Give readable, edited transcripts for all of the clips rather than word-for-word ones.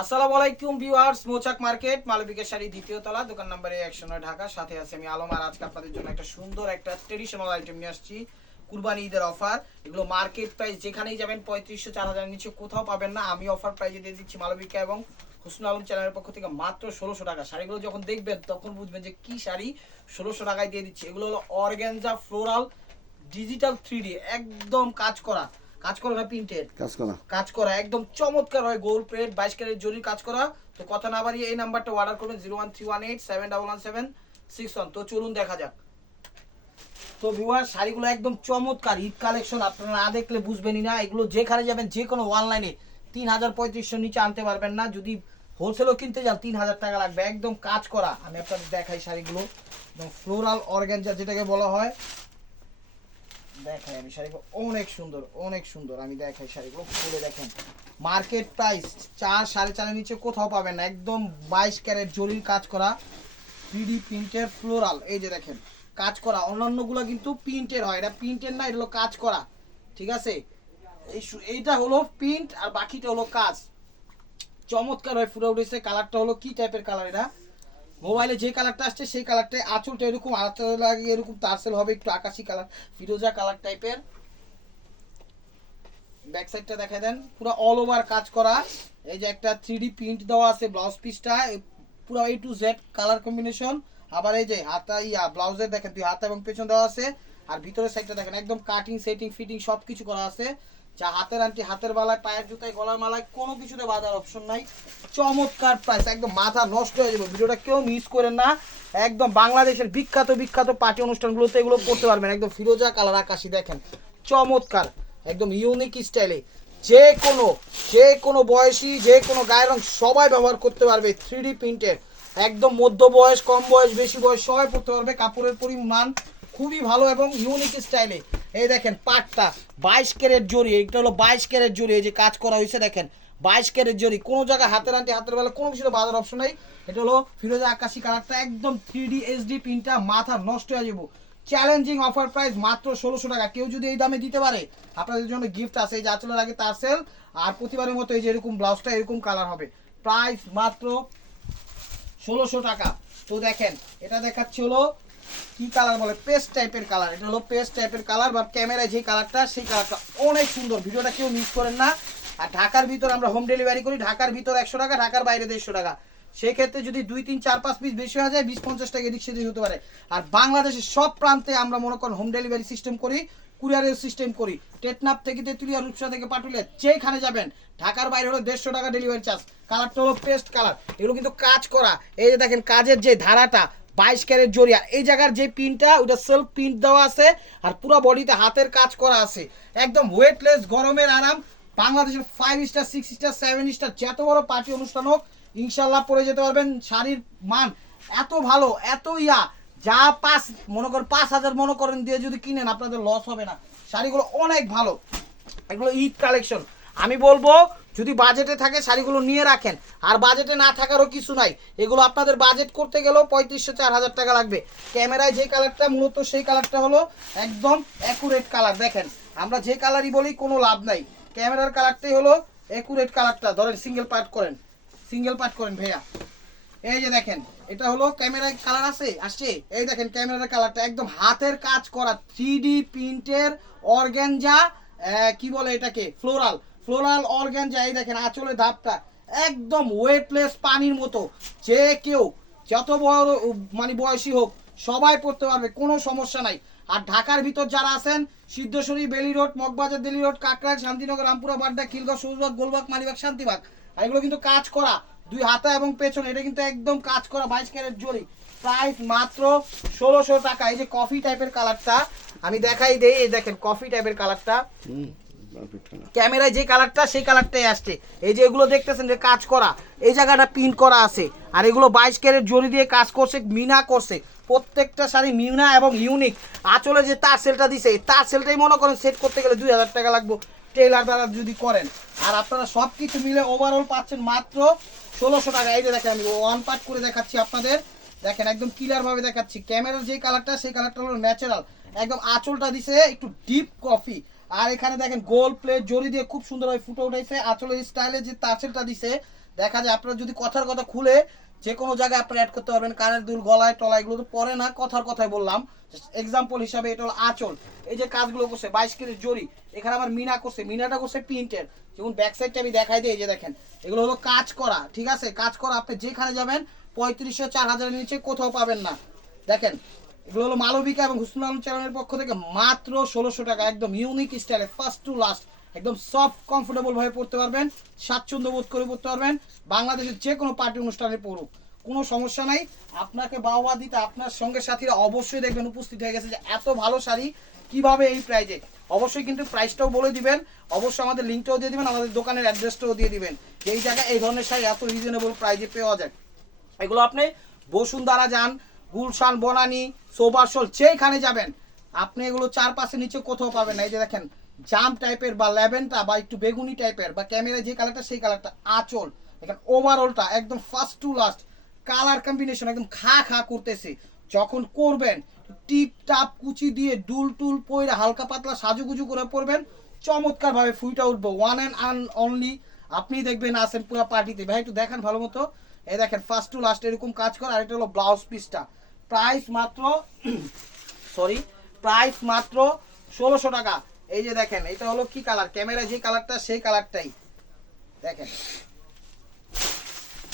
আসসালামু আলাইকুম ভিউয়ার্স, মৌচাক মার্কেট মালবিকা শাড়ি দ্বিতীয় তলা, দোকান নম্বর 109 ঢাকা। সাথে আছে আমি আলম। আর আজকে আপনাদের জন্য একটা সুন্দর একটা ট্রেডিশনাল আইটেম নিয়ে আসছি। কুরবানি ঈদের অফার। এগুলো মার্কেট প্রাইস যেখানেই যাবেন 3500 4000 নিচে কোথাও পাবেন না। আমি অফার প্রাইসে দিয়ে দিচ্ছি মালবিকা এবং হুসনুল আলম চ্যানেলের পক্ষ থেকে মাত্র 1600 টাকা। শাড়িগুলো যখন দেখবেন তখন বুঝবেন যে কি শাড়ি 1600 টাকায় দিয়ে দিচ্ছি। এগুলো হলো অর্গানজা ফ্লোরাল ডিজিটাল 3D একদম কাজ করা না, প্রিন্টেড কাজ করা একদম চমৎকার হয়। গোল্ড প্লেট 22 ক্যারেট জরির কাজ করা। তো কথা না বাড়িয়ে এই নাম্বারটা অর্ডার করবেন 01318711761। তো চলুন দেখা যাক। তো ভিউয়ার, শাড়িগুলো একদম চমৎকার ঈদ কালেকশন, আপনারা না দেখলে বুঝবেনই না। এগুলো যেখানে যাবেন যে কোনো অনলাইনে 3500 নিচে আনতে পারবেন না। যদি হোলসেলও কিনতে যান 3000 টাকা লাগবে। একদম কাজ করা। আমি আপনাদের দেখাই শাড়িগুলো একদম ফ্লোরাল অর্গানজা যেটাকে বলা হয়। দেখাই আমি শাড়িগুলো, অনেক সুন্দর অনেক সুন্দর। আমি দেখাই শাড়িগুলো খুলে দেখেন। মার্কেট প্রাইস 4 4.5 নিচে কোথাও পাবেন না। একদম 22 ক্যারেট জরির কাজ করা 3D প্রিন্টের ফ্লোরাল। এই যে দেখেন কাজ করা। অন্যান্যগুলো কিন্তু প্রিন্টের হয়, এটা প্রিন্টের না, এটা হলো কাজ করা। ঠিক আছে, এইটা হলো প্রিন্ট আর বাকিটা হলো কাজ। চমৎকার হয়, ফুটে উঠেছে। কালারটা হলো কি টাইপের কালার? এটা মোবাইলে যে কালারটা আসছে সেই কালারটাই, আঁচলটা এরকম, আঁচল লাগিয়ে এরকম তারসেল হবে, একটু আকাশি কালার, ফিরোজা কালার টাইপের। ব্যাক সাইডটা দেখা দেন, পুরো অল ওভার কাজ করা। এই যে একটা 3D প্রিন্ট দেওয়া আছে ব্লাউজ পিসটা, পুরো A to Z colour combination. আবার এই যে হাতা ব্লাউজের দেখেন দুই হাতা এবং পেছন দেওয়া আছে। আর ভিতরের সাইডটা দেখেন একদম কাটিং সেটিং ফিটিং সবকিছু করা আছে। যা হাতের আন্টি, হাতের বালায়, পায়ের জুতায়, গলার মালায় কোনো কিছুতে বাঁধার অপশন নাই। চমৎকার প্রাইস, একদম মাথা নষ্ট হয়ে যাবে। ভিডিওটা কেউ মিস করেন না। একদম বাংলাদেশের বিখ্যাত বিখ্যাত পার্টি অনুষ্ঠানগুলোতে এগুলো পড়তে পারবেন। একদম ফিরোজা কালার আকাশি দেখেন, চমৎকার একদম ইউনিক স্টাইলে। যে কোনো বয়সী, যে কোনো গায়ের রং সবাই ব্যবহার করতে পারবে। 3D প্রিন্টের একদম মধ্য বয়স, কম বয়স, বেশি বয়স সবাই পড়তে পারবে। কাপড়ের পরিমাণ খুবই ভালো এবং ইউনিক স্টাইলে। এই দেখেন পাটটা 22 ক্যারেট জরি, এটা হলো 22 ক্যারেট জরি। এই যে কাজ করা হয়েছে দেখেন 22 ক্যারেট জরি। কোনো জায়গায় হাতের আন্টি, হাতের বেলা কোনো কিছু বাজার অপশন নাই। এটা হলো ফিরোজা আকাশি কালারটা, একদম 3D HD প্রিন্টটা, মাথা নষ্ট হয়ে যাবো। চ্যালেঞ্জিং অফার প্রাইস মাত্র 1600 টাকা। কেউ যদি এই দামে দিতে পারে আপনাদের জন্য গিফট আছে। এই যে আঁচলের আগে তারসেল, আর প্রতিবারের মতো এই যে এরকম ব্লাউজটা এরকম কালার হবে। প্রাইস মাত্র 1600 টাকা। তো দেখেন এটা দেখাচ্ছে হলো কি কালার বলে, পেস্ট টাইপের কালার। এটা হলো পেস্ট টাইপের কালার, বা ক্যামেরায় যে কালারটা সেই কালারটা অনেক সুন্দর। ভিডিওটা কেউ মিস করেন না। আর ঢাকার ভিতর আমরা হোম ডেলিভারি করি। ঢাকার ভিতর 100 টাকা, ঢাকার বাইরে 150 টাকা। সেক্ষেত্রে যদি 2 3 4 5 পিস বেশি হয়ে যায় 20-50 টাকা এদিক সেদিক হতে পারে। আর বাংলাদেশের সব প্রান্তে আমরা মনে করেন হোম ডেলিভারি সিস্টেম করি, কুরিয়ারের সিস্টেম করি। টেকনাফ থেকে তেঁতুলিয়া, রূপসা থেকে পাটুলিয়া, যেখানে যাবেন। ঢাকার বাইরে হলো 150 টাকা ডেলিভারি চার্জ। কালারটা হলো পেস্ট কালার। এগুলো কিন্তু কাজ করা। এই যে দেখেন কাজের যে ধারাটা 22 ক্যারেট জরিয়া। এই জায়গার যে প্রিন্টটা ওটা সেলফ প্রিন্ট দেওয়া আছে। আর পুরো বডিতে হাতের কাজ করা আছে। একদম ওয়েটলেস, গরমের আরাম। বাংলাদেশের 5 স্টার, 6 স্টার, 7 স্টার যত বড় পার্টি অনুষ্ঠান হোক ইনশাল্লাহ পরে যেতে পারবেন। শাড়ির মান এত ভালো, এত যা মনে করেন 5000 মনে করেন দিয়ে যদি কিনেন আপনাদের লস হবে না। শাড়িগুলো অনেক ভালো। এগুলো ঈদ কালেকশন। আমি বলবো যদি বাজেটে থাকে শাড়িগুলো নিয়ে রাখেন। আর বাজেটে না থাকারও কিছু নাই। এগুলো আপনাদের বাজেট করতে গেলেও 3500-4000 টাকা লাগবে। ক্যামেরায় যে কালারটা মূলত সেই কালারটা হলো একদম অ্যাকুরেট কালার। দেখেন আমরা যে কালারই বলি কোনো লাভ নাই, ক্যামেরার কালারটাই হলো অ্যাকুরেট কালারটা। ধরেন সিঙ্গেল পার্ট করেন ভাইয়া। এই যে দেখেন এটা হলো ক্যামেরায় কালার আসছে। এই দেখেন ক্যামেরার কালারটা একদম হাতের কাজ করা 3D প্রিন্টের অর্গানজা, কি বলে এটাকে, ফ্লোরাল অর্গানজা। এই দেখেন আঁচলের ধাপটা একদম ওয়েটলেস, পানির মতো। যে কেউ যত বড় মানে বয়সী হোক সবাই পড়তে পারবে, কোনো সমস্যা নাই। আর ঢাকার ভিতর যারা আছেন, সিদ্ধেশ্বরী, বেলি রোড, মগবাজার, দিল্লি রোড, কাকরাইল, শান্তিনগর, রামপুরা, বাড্ডা, খিলগাঁও, সবুজবাগ, গোলবাগ, মালিবাগ, শান্তিবাগ, আর এগুলো কিন্তু কাজ করা দুই হাতা এবং পেছনে। এটা কিন্তু একদম কাজ করা 22 ক্যারেট জরি। প্রাইস মাত্র 1600 টাকা। এই যে কফি টাইপের কালারটা আমি দেখাই দেই। এই দেখেন কফি টাইপের কালারটা, ক্যামেরায় যে কালারটা সেই কালারটাই আসছে। এই যে এগুলো দেখতেছেন যে কাজ করা, এই জায়গাটা প্রিন্ট করা আছে। আর এগুলো 22 ক্যারেট জরি দিয়ে কাজ করছে, মিনা করছে। প্রত্যেকটা শাড়ি মিনা এবং ইউনিক। আঁচলে যে তার সেলটা দিছে, তার সেলটাই মনে করেন সেট করতে গেলে 2000 টাকা লাগবে টেইলার দ্বারা যদি করেন। আর আপনারা সব কিছু মিলে ওভারঅল পাচ্ছেন মাত্র 1600 টাকা। এই যে দেখেন আমি ওয়ান পার্ট করে দেখাচ্ছি আপনাদের। দেখেন একদম ক্লিয়ার ভাবে দেখাচ্ছি। ক্যামেরার যে কালারটা সেই কালারটা হলো ন্যাচারাল। একদম আঁচলটা দিছে একটু ডিপ কফি। আর এখানে দেখেন গোল্ড প্লেট জরি দিয়ে খুব সুন্দরভাবে ফুটে উঠাইছে। আঁচলের স্টাইলে যে তাঁচেলটা দিছে দেখা যায় আপনারা যদি কথার কথা খুলে যে কোনো জায়গায় আপনারা অ্যাড করতে পারবেন, কানের দুল, গলায় টলা, এগুলো তো পরে না, কথার কথাই বললাম এক্সাম্পল হিসাবে। এটা হলো আঁচল, এই যে কাজগুলো করছে 22 কেজি জরি, এখানে আবার মিনা করছে, মিনাটা করছে প্রিন্টের। যেমন ব্যাক সাইডটা আমি দেখাই দিই, এই যে দেখেন এগুলো হলো কাজ করা, ঠিক আছে, কাজ করা। আপনি যেখানে যাবেন 3500 4000-এর নিচে কোথাও পাবেন না। দেখেন এগুলো হলো মালবিকা এবং হুসনুল আলম চ্যানেলের পক্ষ থেকে মাত্র 1600 টাকা, একদম ইউনিক স্টাইলে ফার্স্ট টু লাস্ট, একদম সফট কমফোর্টেবল ভাবে পড়তে পারবেন, স্বাচ্ছন্দ্য বোধ করে পড়তে পারবেন। বাংলাদেশের যে কোনো পার্টি অনুষ্ঠানে পড়ুক, কোনো সমস্যা নাই। আপনাকে বাহবা দিতে আপনার সঙ্গে সাথীরা অবশ্যই দেখবেন উপস্থিত হয়ে গেছে যে এত ভালো শাড়ি কিভাবে এই প্রাইজে। অবশ্যই কিন্তু প্রাইসটাও বলে দিবেন, অবশ্যই আমাদের লিঙ্কটাও দিয়ে দিবেন, আমাদের দোকানের অ্যাড্রেসটাও দিয়ে দিবেন যে এই জায়গায় এই ধরনের শাড়ি এত রিজনেবল প্রাইজে পাওয়া যায়। এগুলো আপনি বসুন্ধরা যান, গুলশান, বনানী, সোবাসল, যেখানে যাবেন আপনি এগুলো 4-5-এর নিচে কোথাও পাবেন না। এই যে দেখেন জাম টাইপের বা ল্যাভেন্ডার বা একটু বেগুনি টাইপের বা ক্যামেরায় যে কালারটা সেই কালারটা আঁচল, দেখেন ওভারঅলটা একদম first to last colour combination একদম খা খা করতেছে। যখন করবেন টিপ টাপ কুচি দিয়ে ডুল টুল পইরা হালকা পাতলা সাজুগুজু করে পরবেন, চমৎকার ভাবে ফুইটা উঠবো। ওয়ান অ্যান্ড অনলি আপনি দেখবেন আসেন পুরো পার্টিতে। ভাই একটু দেখেন ভালো মতো, এই দেখেন ফার্স্ট টু লাস্ট এরকম কাজ করা। আর এটা হলো ব্লাউজ পিসটা, প্রাইস মাত্র সরি প্রাইস মাত্র 1600 টাকা। এই যে দেখেন এটা হলো কি কালার, ক্যামেরায় যে কালারটা সেই কালারটাই দেখেন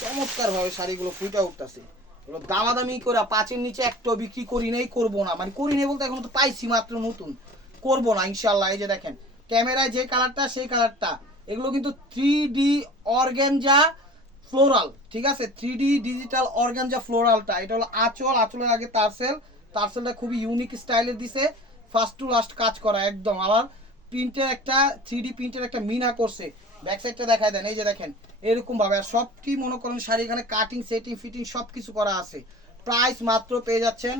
চমৎকার ভাবে শাড়িগুলো ফুটে উঠতেছে। এগুলো দামাদামি করে 5-এর নিচে একটাও বিক্রি করি নেই, করবো না, মানে করি নেই বলতে এখন তো পাইছি মাত্র নতুন, করবো না ইনশাল্লাহ। এই যে দেখেন ক্যামেরায় যে কালারটা সেই কালারটা, এগুলো কিন্তু 3D অর্গানজা ফ্লোরাল, ঠিক আছে, 3D ডিজিটাল অর্গানজা ফ্লোরালটা। এটা হলো আঁচল, আঁচলের আগে তারসেল, তারসেলটা খুবই ইউনিক স্টাইলের দিছে, ফার্স্ট টু লাস্ট কাজ করা একদম। আবার প্রিন্টের একটা 3D প্রিন্টের একটা মিনা করছে। ব্যাক সাইডটা দেখায় দেন, এই যে দেখেন এরকম ভাবে। আর সবটি মনে করেন শাড়ি এখানে কাটিং সেটিং ফিটিং সব কিছু করা আছে। প্রাইস মাত্র পেয়ে যাচ্ছেন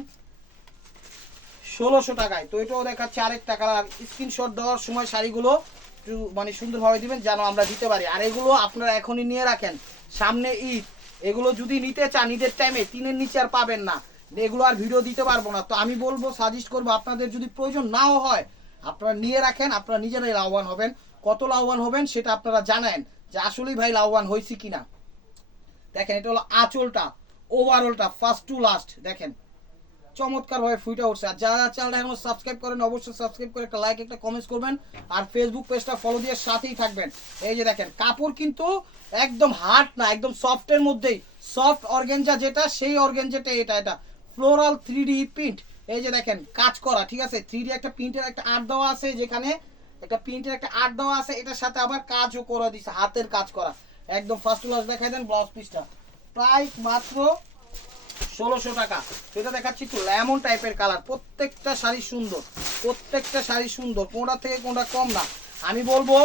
1600 টাকায়। তো এটাও দেখাচ্ছে আরেকটা কালার। স্ক্রিনশট দেওয়ার সময় শাড়িগুলো একটু মানে সুন্দরভাবে দিবেন যেন আমরা দিতে পারি। আর এগুলো আপনারা এখনই নিয়ে রাখেন, সামনে ঈদ, এগুলো যদি নিতে চান ঈদের টাইমে 3-এর নিচে আর পাবেন না, এগুলো আর ভিডিও দিতে পারবো না। তো আমি বলবো, সাজেস্ট করবো আপনাদের যদি প্রয়োজন নাও হয় আপনারা নিয়ে রাখেন, আপনারা নিজেরাই লাভবান হবেন। কত লাভবান হবেন সেটা আপনারা জানেন যে আসলেই ভাই লাভবান হয়েছি কিনা। দেখেন এটা হলো আঁচলটা, ওভারঅলটা ফার্স্ট টু লাস্ট দেখেন চমৎকার ভাবে ফুটে উঠছে। আর যারা চ্যানেলটা এখন সাবস্ক্রাইব করেন অবশ্যই সাবস্ক্রাইব করে একটা লাইক একটা কমেন্টস করবেন, আর ফেসবুক পেজটা ফলো দিয়ে সাথেই থাকবেন। এই যে দেখেন কাপড় কিন্তু একদম হার্ড না, একদম সফটের মধ্যেই, সফট অর্গানজা যেটা সেই অর্গানজাটা এটা ফ্লোরাল 3D প্রিন্ট। এই যে দেখেন কাজ করা, ঠিক আছে, 3D একটা প্রিন্টের একটা আর্ট দেওয়া আছে, যেখানে একটা প্রিন্টের একটা আর্ট দেওয়া আছে, এটার সাথে আবার কাজও করা দিছে, হাতের কাজ করা একদম ফার্স্ট ক্লাস। দেখাই দেন ব্লাউজ পিসটা, প্রাইস মাত্র 1600 টাকা। সেটা দেখাচ্ছি একটু লেমন টাইপের কালার, প্রত্যেকটা শাড়ি সুন্দর, প্রত্যেকটা শাড়ি সুন্দর, কোনটা থেকে কোনটা কম না। আমি বলবো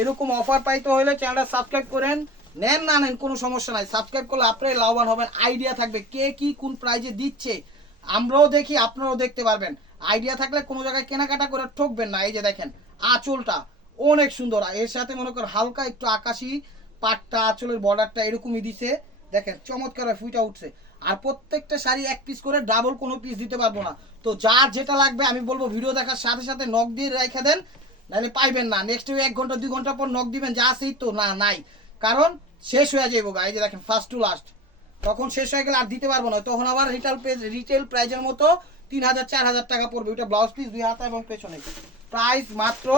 এরকম অফার পাইতে হলে চ্যানেলটা সাবস্ক্রাইব করেন, নেন না নেন কোনো সমস্যা নাই, সাবস্ক্রাইব করলে আপনারাই লাভবান হবেন। আইডিয়া থাকবে কে কি কোন প্রাইজে দিচ্ছে, আমরাও দেখি আপনারাও দেখতে পারবেন। আইডিয়া থাকলে কোনো জায়গায় কেনাকাটা করে ঠকবেন না। এই যে দেখেন আঁচলটা অনেক সুন্দর, এর সাথে মনে কর হালকা একটু আকাশি পাটটা, আঁচলের বর্ডারটা এরকমই দিছে, দেখেন চমৎকার ফুইটা উঠছে। আর প্রত্যেকটা শাড়ি এক পিস করে, ডাবল কোনো পিস দিতে পারবো না। তো যার যেটা লাগবে আমি বলবো ভিডিও দেখার সাথে সাথে নক দিয়ে রেখে দেন, নাহলে পাইবেন না। নেক্সট 1 ঘন্টা 2 ঘন্টা পর নক দিবেন, যা সেই তো না নাই, কারণ শেষ হয়ে যাইব গা। এই যে দেখেন ফার্স্ট টু লাস্ট, তখন শেষ হয়ে গেলে আর দিতে পারবো না, তখন আবার রিটেল প্রাইজের মতো 3000-4000 টাকা পড়বে। ওইটা ব্লাউজ পিস 2 হাতা এবং পেছনে। প্রাইস মাত্র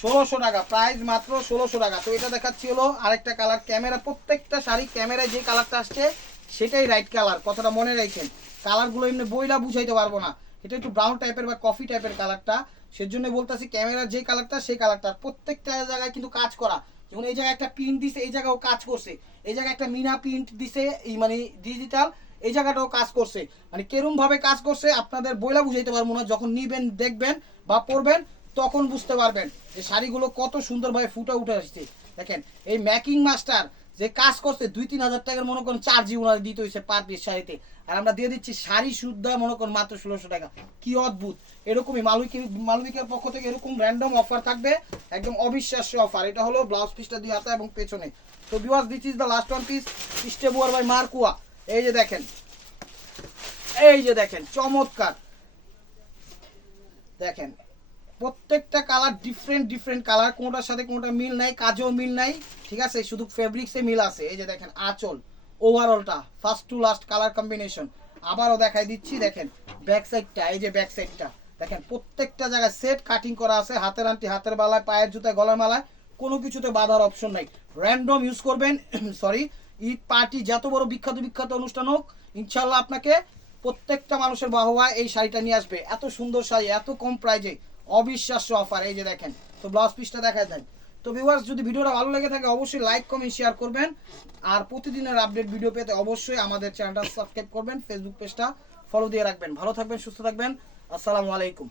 1600 টাকা, প্রাইস মাত্র 1600 টাকা। তো এটা দেখাচ্ছি হলো আরেকটা কালার, ক্যামেরা প্রত্যেকটা শাড়ি ক্যামেরায় যে কালারটা আসছে সেটাই রাইট কালার, কথাটা মনে রাখেন। কালারগুলো এমনি বইলা বুঝাইতে পারবো না, এটা একটু ব্রাউন টাইপের বা কফি টাইপের কালারটা, সেজন্য বলতেছি ক্যামেরার যে কালারটা সেই কালারটা। প্রত্যেকটা জায়গায় কিন্তু কাজ করা, যেমন এই জায়গায় একটা প্রিন্ট দিছে, এই জায়গাও কাজ করছে, এই জায়গায় একটা মিনা প্রিন্ট দিছে, এই মানে ডিজিটাল, এই জায়গাটাও কাজ করছে, মানে কেরম ভাবে কাজ করছে আপনাদের বইলা বুঝাইতে পারবো না। যখন নিবেন দেখবেন বা পরবেন তখন বুঝতে পারবেন যে শাড়িগুলো কত সুন্দরভাবে ফুটে উঠে আসছে। দেখেন এই মেকিং মাস্টার যে কাজ করছে 2-3 হাজার টাকার মনে করেন চার্জই ওনার দিতে হয়েছে পার পিস শাড়িতে, আর আমরা দিয়ে দিচ্ছি শাড়ি শুদ্ধ মনে করেন মাত্র 1600 টাকা। কি অদ্ভুত! এরকমই মালবিকের পক্ষ থেকে এরকম র্যান্ডম অফার থাকবে, একদম অবিশ্বাস্য অফার। এটা হলো ব্লাউজ পিসটা 2 হাতা এবং পেছনে। তো viewers, this is the last one piece, স্টেবুয়ার বাই মার্কুয়া। এই যে দেখেন, এই যে দেখেন চমৎকার, দেখেন প্রত্যেকটা কালার ডিফারেন্ট কালার, কোনটার সাথে কোনটা মিল নাই, কাজেও মিল নাই, ঠিক আছে, শুধু ফেব্রিক্সে মিল আছে। এই যে দেখেন আঁচল, ওভারঅলটা first to last colour combination. আবারও দেখাই দিচ্ছি, দেখেন ব্যাক সাইডটা, এই যে ব্যাক সাইডটা দেখেন প্রত্যেকটা জায়গায় সেট কাটিং করা আছে, হাতের আংটি, হাতের বালায়, পায়ের জুতায়, গলার মালায়, কোনো কিছুতে বাঁধার অপশন নাই। র্যান্ডম ইউজ করবেন সরি, ঈদ পার্টি যত বড় বিখ্যাত অনুষ্ঠান হোক, ইনশাল্লাহ আপনাকে প্রত্যেকটা মানুষের বাহবা এই শাড়িটা নিয়ে আসবে। এত সুন্দর শাড়ি, এত কম প্রাইজে, অবিশ্বাস্য অফার। এই যে দেখেন, তো ব্লাউজ পিসটা দেখা যায়। তো ভিউয়ার্স, যদি ভিডিওটা ভালো লেগে থাকে অবশ্যই লাইক কমেন্ট শেয়ার করবেন, আর প্রতিদিনের আপডেট ভিডিও পেতে অবশ্যই আমাদের চ্যানেলটা সাবস্ক্রাইব করবেন, ফেসবুক পেজটা ফলো দিয়ে রাখবেন। ভালো থাকবেন, সুস্থ থাকবেন, আসসালামু আলাইকুম।